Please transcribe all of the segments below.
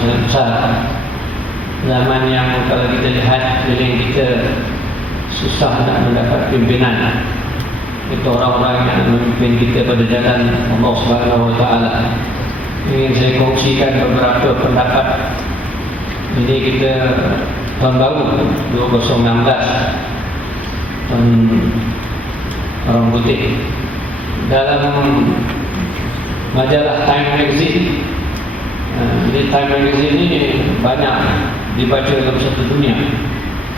sangat besar. Zaman yang kalau kita lihat sekeliling kita susah nak mendapat pimpinan. Itu orang-orang yang memimpin kita pada jalan Allah Subhanahu Wa Taala. Ingin saya kongsikan beberapa pendapat. Ini kita tahun baru 2016, tahun orang putih. Dalam majalah Time Magazine, jadi Time Magazine ini banyak dibaca dalam satu dunia.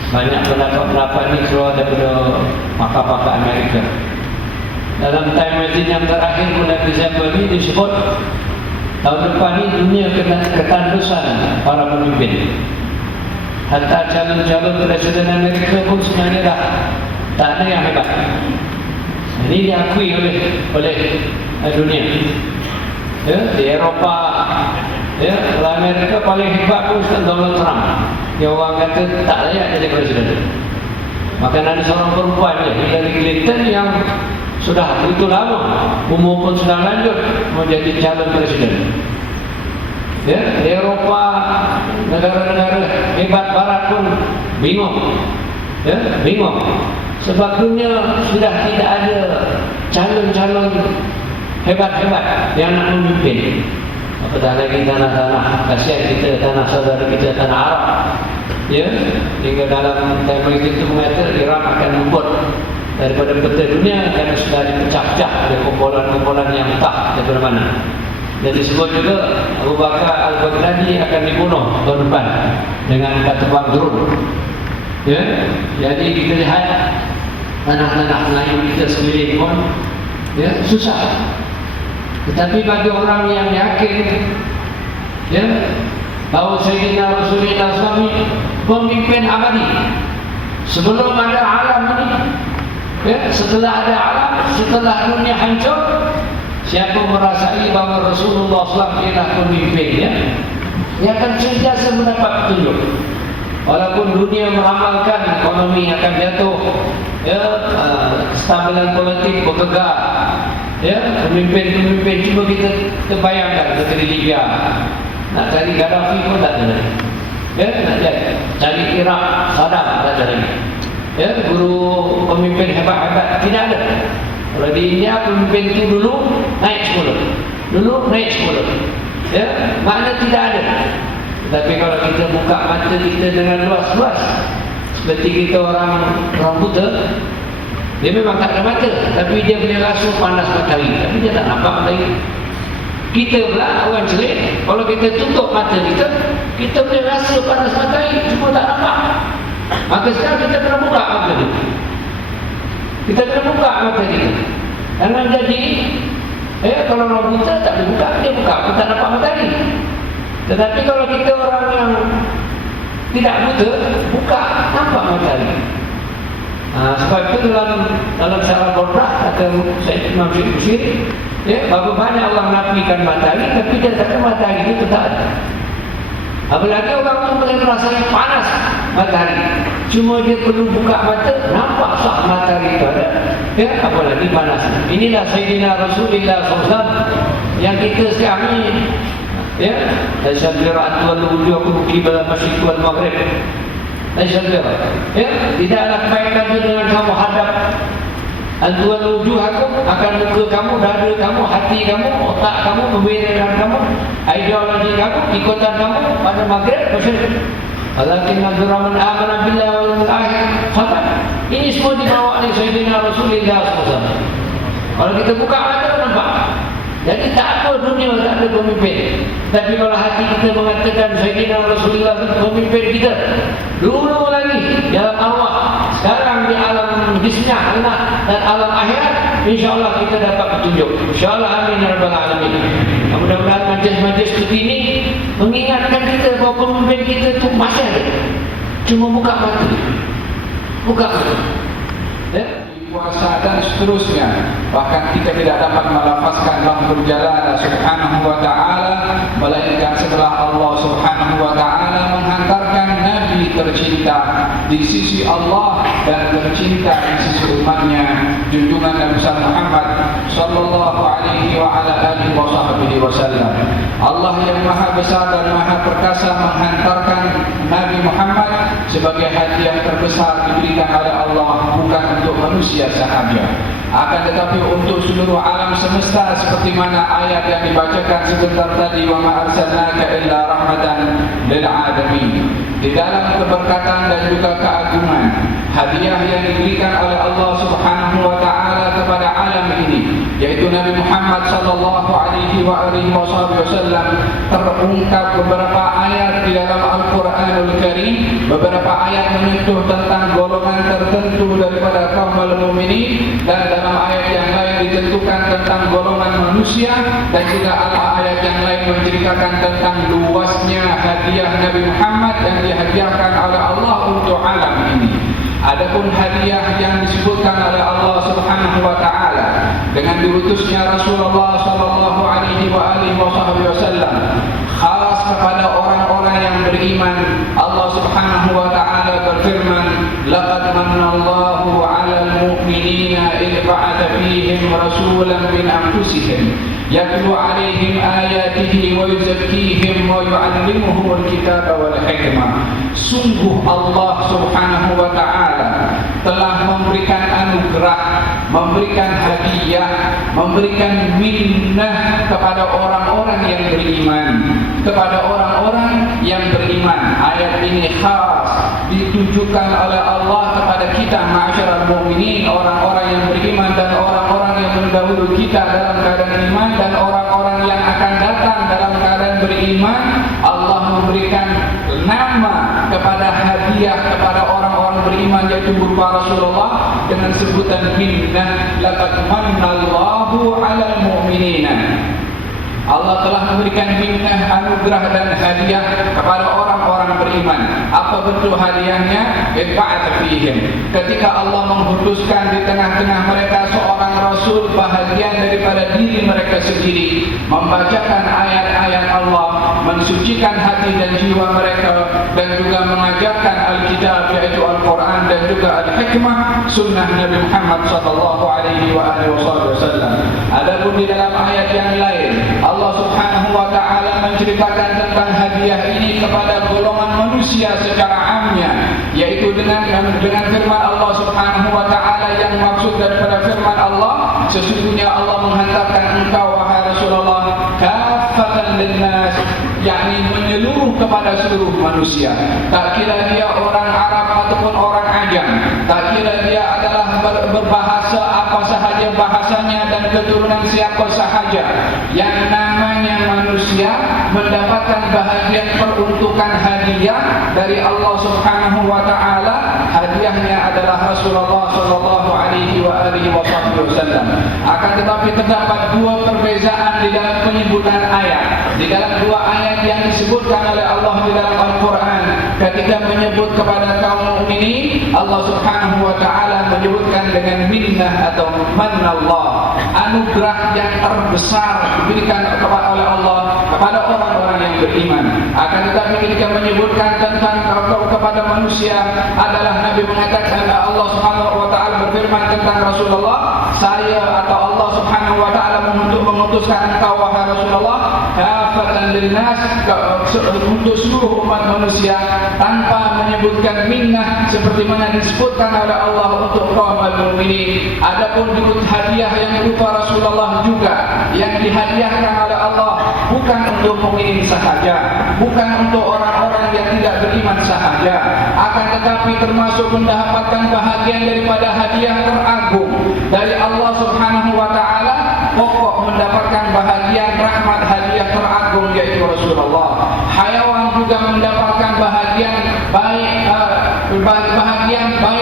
Banyak pendapat-pendapat ini keluar daripada pakar-pakar Amerika. Dalam Time Magazine yang terakhir bulan Desember ini disebut tahun depan ini dunia kena ketandusan para pemimpin. Hatta calon-calon presiden Amerika pun sebenarnya dah tak ada yang hebat. Ini diakui oleh dunia. Ya, di Eropah, ya, Amerika paling hebat pun Donald Trump. Yang orang kata tak layak jadi presiden. Maka ada seorang perempuan Hillary Clinton yang sudah begitu lama, umur pun sudah lanjut, menjadi calon presiden. Ya, di Eropah, negara-negara hebat barat pun bingung. Ya, bingung. Sebab dunia sudah tidak ada calon-calon hebat-hebat yang nak memimpin. Apatah lagi tanah-tanah kasihan kita, tanah saudara kita, tanah Arab. Ya, hingga dalam tema itu mengatakan Iran akan membuat daripada peta dunia kerana sudah dipecah-pecah oleh kumpulan-kumpulan yang tak daripada mana. Dan disebut juga Abu Bakar Al-Baghdadi akan dibunuh tahun depan dengan terbang drone. Ya, jadi kita lihat tanah-tanah Melayu kita sekeliling pun ya susah. Tetapi bagi orang yang yakin ya bahawa Sayyidina Rasulullah SAW pemimpin abadi sebelum ada alam ini, ya, setelah ada alam, setelah dunia hancur, siapa merasai bahawa Rasulullah SAW ialah pemimpinnya, dia akan sentiasa mendapat petunjuk. Walaupun dunia meramalkan ekonomi akan jatuh, ya, kestabilan politik bergegar, ya, pemimpin-pemimpin cuba kita terbayangkan negeri Libya nak cari Gaddafi pun tak ada, ya, nak cari Iraq Saddam tak ada lagi, ya, guru pemimpin hebat-hebat tidak ada. Kalau di India pemimpin itu dulu naik 10, ya, makna tidak ada. Tapi kalau kita buka mata kita dengan luas-luas, seperti kita orang buta, dia memang tak ada mata, tapi dia boleh rasa panas matahari, tapi dia tak nampak matahari. Kita pula orang celik, kalau kita tutup mata kita, kita boleh rasa panas matahari, cuma tak nampak. Maka sekarang kita kena buka mata kita. Kita kena buka mata kita. Jangan jadi, kalau orang buta tak boleh buka, dia buka pun tak nampak matahari. Tetapi kalau kita orang yang tidak buta, buka, nampak matahari. Sebab itu dalam syarah Burdah kata Syekh Imam Syekh Bushiri, ya, berapa banyak orang nafikan matahari, tapi dia kata matahari itu tak ada. Apalagi orang itu boleh merasakan panas matahari, cuma dia perlu buka mata, nampak sah matahari itu ada, ya, apalagi panas. Inilah Sayyidina Rasulullah SAW yang kita sekarang ini, ya, Laisal birra an tuwallu wujuhakum qibala al-masyriq wal maghrib. Laisal birra, ya, tidaklah kebaikan itu dengan kamu hadap an tuwallu wujuhakum, akan muka kamu, dada kamu, hati kamu, otak kamu, pemikiran kamu, ideologi kamu, ikutan kamu pada maghrib masyriq. Walakin nadhura man amana billahi wal yawmil akhir. Ini semua dibawa oleh Sayyidina Rasulullah SAW. Kalau kita buka mata nampak. Jadi tak apa dunia, tak ada pemimpin. Tapi kalau hati kita mengatakan Sayyidina Rasulullah itu pemimpin kita, dulu lagi dalam arwah, sekarang di alam bisnya anak dan alam akhirat, insyaAllah kita dapat petunjuk. InsyaAllah, amin ya rabbal alamin. Mudah-mudahan majlis-majlis seperti ini mengingatkan kita bahawa pemimpin kita itu masih ada. Cuma buka mata. Buka mata. Ya? Puasa dan seterusnya, bahkan kita tidak dapat melafazkan lafzul jalalah subhanahu wa ta'ala, melainkan setelah Allah subhanahu wa ta'ala menghantarkan Nabi tercinta di sisi Allah dan tercinta di sisi umatnya junjungan Nabi Muhammad sallallahu alaihi wa ala alihi wasallam. Allah yang maha besar dan maha perkasa menghantarkan Nabi Muhammad sebagai hadiah terbesar diberikan oleh Allah, bukan untuk manusia sahaja, akan tetapi untuk seluruh alam semesta, seperti mana ayat yang dibacakan sebentar tadi, wa ma arsalnaka illa rahmatan lil alamin. Di dalam keberkatan dan juga keagungan hadiah yang diberikan oleh Allah Subhanahu wa taala kepada alam ini, yaitu Nabi Muhammad sallallahu alaihi wasallam, terungkap beberapa ayat di dalam Al-Qur'anul Karim. Beberapa ayat menyentuh tentang golongan tertentu daripada kaum mukminin, dan dalam ayat yang lain ditentukan tentang golongan manusia, dan juga ayat yang lain menceritakan tentang luasnya hadiah Nabi Muhammad yang dihadiahkan oleh Allah untuk alam ini. Adapun hadiah yang disebutkan oleh Allah Subhanahu wa taala dengan diutusnya Rasulullah sallallahu alaihi wasallam khas kepada orang-orang yang beriman, Allah Subhanahu wa taala berfirman, laqad manallahu 'alal mu'minina idh ba'atha fihim rasulan min anfusihim yatlu 'alaihim ayatihi wa yuzakkihim wa yu'allimuhumul kitaba wal hikmah. Sungguh Allah Subhanahu wa taala telah memberikan anugerah, memberikan hadiah, memberikan minnah kepada orang-orang yang beriman, kepada orang-orang yang beriman. Ayat ini khas ditujukan oleh Allah kepada kita ma'asyiral mukminin, orang-orang yang beriman dan orang-orang yang mendahului kita dalam keadaan iman, dan orang-orang yang akan datang dalam keadaan beriman. Allah memberikan nama kepada hadiah kepada orang-orang beriman, yaitu berupa Rasulullah dengan sebutan minnah, laqad manallahu 'alal mu'minina. Allah telah memberikan minnah, anugerah dan hadiah kepada orang-orang beriman. Apa bentuk hadiahnya? Ba'atha fihim. Ketika Allah mengutuskan di tengah-tengah mereka seorang rasul, bahagian daripada diri mereka sendiri, membacakan ayat-ayat Allah, mensucikan hati dan jiwa mereka, dan juga mengajarkan Alkitab yaitu Al-Quran dan juga Al-Hikmah, sunnah Nabi Muhammad sallallahu alaihi wasallam. Adapun di dalam ayat yang lain, Allah Subhanahu wa taala menceritakan tentang hadiah ini kepada golongan manusia secara amnya, yaitu dengan firman Allah Subhanahu wa taala yang maksud daripada firman Allah, sesungguhnya Allah menghantarkan engkau wahai Rasulullah kaffatan linnas, yakni menyeluruh kepada seluruh manusia. Tak kira dia orang Arab ataupun orang Ajam, tak kira dia adalah berbahasa apa sahaja bahasanya dan keturunan siapa sahaja, yang namanya manusia mendapatkan bahagian peruntukan hadiah dari Allah Subhanahu wa taala. Hadiahnya adalah Rasulullah sallallahu alaihi wasallam. Akan tetapi terdapat dua perbezaan di dalam penyebutan ayat. Di dalam dua ayat yang disebutkan oleh Allah di dalam Al-Quran, ketika menyebut kepada kaum mukminin, Allah Subhanahu wa taala menyebutkan dengan minnah atau manallah, anugerah yang terbesar diberikan oleh Allah kepada orang-orang yang beriman. Akan tetapi ketika menyebutkan tentang kepada manusia adalah Nabi mengatakan, Allah Subhanahu wa taala berfirman tentang Rasulullah, saya atau Allah Subhanahu wa taala mengutuskan engkau wahai Rasulullah kafatan linnas, untuk seluruh umat manusia, tanpa menyebutkan minnah seperti mana disebutkan oleh Allah untuk kaum mukminin. Adapun hadiah yang berupa Rasulullah juga yang dihadiahkan oleh Allah bukan untuk mukminin sahaja, bukan untuk orang-orang yang tidak beriman sahaja, akan tetapi termasuk mendapatkan bahagian daripada hadiah teragung dari Allah Subhanahu wa taala, pokok mendapatkan bahagian rahmat hadiah teragung yaitu Rasulullah. Hayawan juga mendapatkan bahagian baik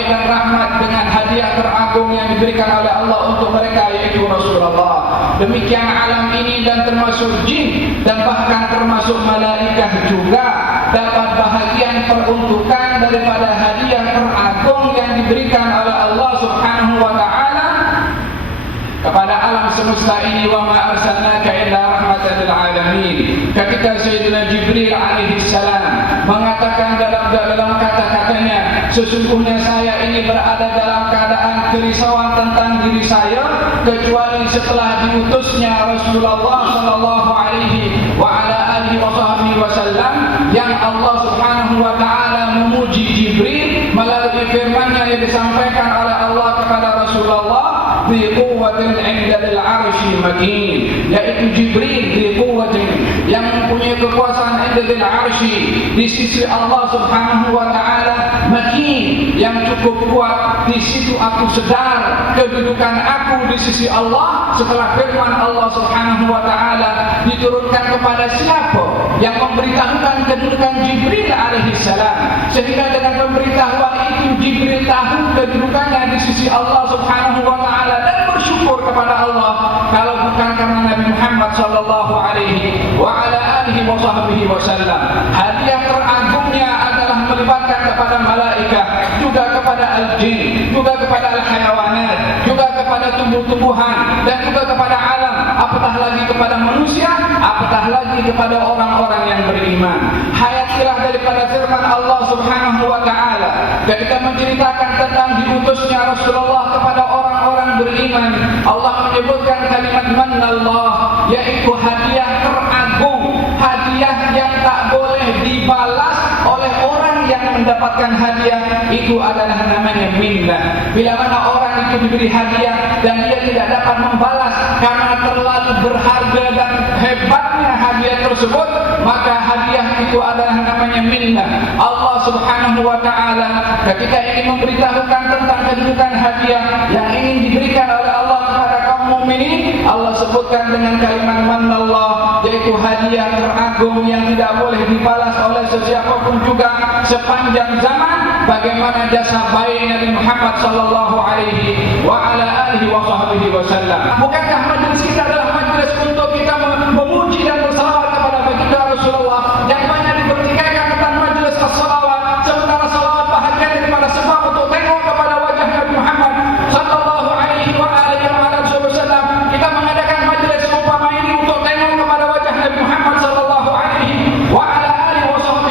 dan rahmat dengan hadiah teragung yang diberikan oleh Allah untuk mereka yaitu Rasulullah. Demikian alam ini dan termasuk jin dan bahkan termasuk malaikat juga dapat bahagian peruntukan daripada hadiah teragung yang diberikan oleh Allah Subhanahu wa taala kepada alam semesta ini. Wa ma arsalnaka illa rahmatan lil alamin. Ketika Sayyidina Jibril alaihi salam mengatakan dalam kata-kata sesungguhnya saya ini berada dalam keadaan kerisauan tentang diri saya, kecuali setelah diutusnya Rasulullah sallallahu alaihi wasallam yang Allah Subhanahu wa taala memuji Jibril melalui firman-Nya yang disampaikan oleh Allah kepada Rasulullah, bi quwwatin 'indal 'arsy makin, yaitu Jibril bi quwwatin yang mempunyai kekuasaan 'indal 'arsy di sisi Allah Subhanahu wa taala, makin yang cukup kuat. Di situ aku sedar kedudukan aku di sisi Allah setelah firman Allah Subhanahu wa taala diturunkan kepada siapa yang memberitahukan kedudukan Jibril alaihi salam, sehingga dengan pemberitahuan itu Jibril tahu kedudukannya di sisi Allah Subhanahu wa taala dan bersyukur kepada Allah. Kalau bukan karena Nabi Muhammad sallallahu alaihi wasallam, hadiah teragungnya adalah melibatkan kepada malaikat, juga kepada al-jin, juga kepada al-hayawanat, juga kepada tumbuh-tumbuhan, dan juga kepada alam, apatah lagi kepada manusia, apatah lagi kepada orang-orang yang beriman. Hayatilah daripada firman Allah Subhanahu wa taala ketika menceritakan tentang diutusnya Rasulullah kepada orang-orang beriman. Allah menyebutkan kalimat manallah, yaitu hadiah teragung, hadiah yang tak boleh dibalas oleh orang yang mendapatkan hadiah. Itu adalah namanya minnah. Bila mana orang itu diberi hadiah dan dia tidak dapat membalas karena terlalu berharga dan hebatnya hadiah tersebut, maka hadiah itu adalah namanya minnah. Allah Subhanahu wa taala ketika ingin memberitahukan tentang kedudukan hadiah yang ingin diberikan oleh Allah kepada kaum mukminin, Allah sebutkan dengan kalimat manallah, yaitu hadiah teragung yang tidak boleh dibalas oleh sesiapapun juga sepanjang zaman. Bagaimana jasa baik Nabi Muhammad sallallahu alaihi wasallam. Bukankah majlis kita adalah majlis untuk kita memuji dan bersalawat kepada baginda Rasulullah, yang banyak dipertikaikan tentang majlis as-salawat, sementara salawat bahagia daripada sebab untuk tengok kepada wajah Nabi Muhammad sallallahu alaihi wasallam. Kita mengadakan majlis umpama ini untuk tengok kepada wajah Nabi Muhammad sallallahu alaihi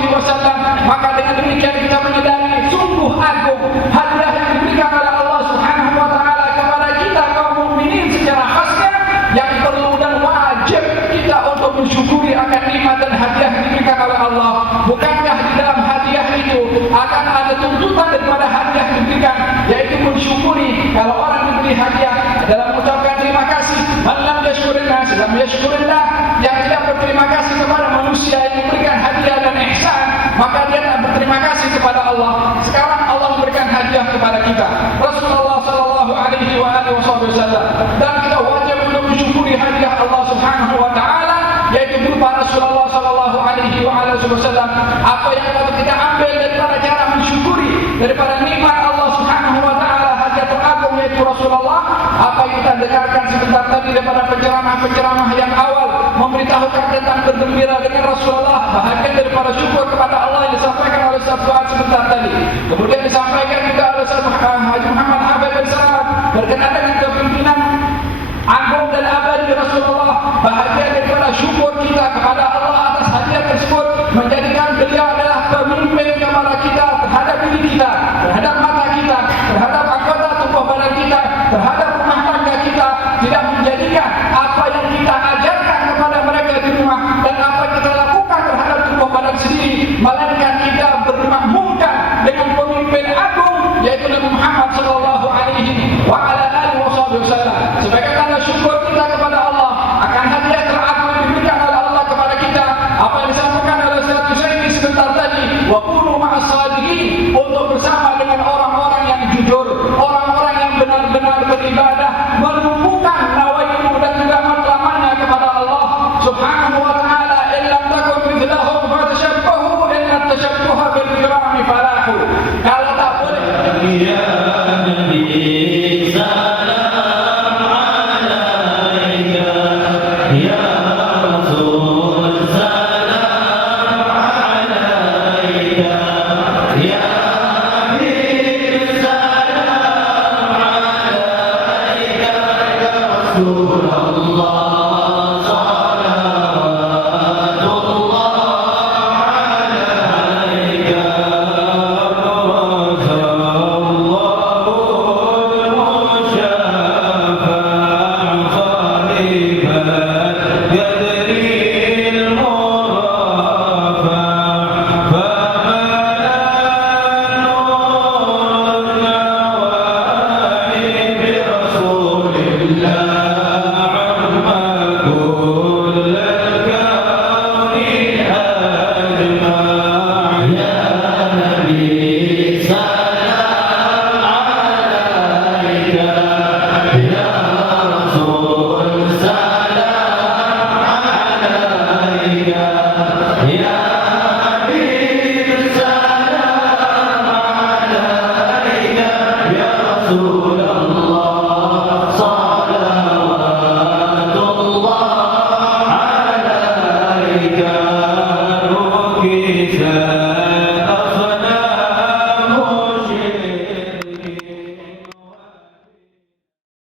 wasallam. Maka dengan demikian kita menyadari sungguh agung hadiah yang diberikan oleh Allah Subhanahu wa taala kepada kita kaum mukminin secara khasnya, yang perlu dan wajib kita untuk mensyukuri akan nikmat dan hadiah yang diberikan oleh Allah. Bukankah di dalam hadiah itu akan ada tuntutan daripada hadiah yang diberikan, yaitu mensyukuri. Kalau orang diberi hadiah dalam mengucapkan terima kasih, man lam yashkurin nas lam yashkurillah, yang tidak berterima kasih kepada manusia yang memberikan hadiah dan ihsan, maka dia tak berterima kasih kepada Allah. Sekarang Allah memberikan hadiah kepada kita, Rasulullah sallallahu alaihi wasallam, dan kita wajib untuk mensyukuri hadiah Allah Subhanahu wa taala, yaitu berupa Rasulullah sallallahu alaihi wasallam. Apa yang harus kita ambil daripada cara mensyukuri daripada nikmat Allah Subhanahu wa taala, hadiah teragung yaitu Rasulullah? Apa yang kita dengarkan sebentar tadi daripada penceramah-penceramah yang awal memberitahukan tentang bergembira dengan Rasulullah, bahagian daripada syukur kepada Allah yang disampaikan oleh Ustaz Fuad sebentar tadi. Kemudian disampaikan juga oleh Ustaz Haji Muhammad Habib bin Selamat berkenaan dengan kepimpinan agung dan abadi Rasulullah, bahagian daripada syukur kita kepada Allah atas hadiah tersebut, menjadikan beliau adalah pemimpin kepada kita terhadap diri kita, terhadap mata kita, terhadap anggota tubuh badan kita, terhadap rumah tangga kita, tidak menjadikan apa yang kita ajarkan kepada mereka di rumah dan apa yang kita lakukan terhadap tubuh badan sendiri, melainkan kita bermakmumkan dengan pemimpin agung yaitu Nabi Muhammad sallallahu alaihi wasallam. Sebagai tanda syukur kita kepada Allah akan hadiah teragung yang diberikan oleh Allah kepada kita, apa yang disampaikan oleh Ustaz Husaini sebentar tadi, wa kunu ma'as sadiqin, untuk bersama dengan orang-orang yang jujur.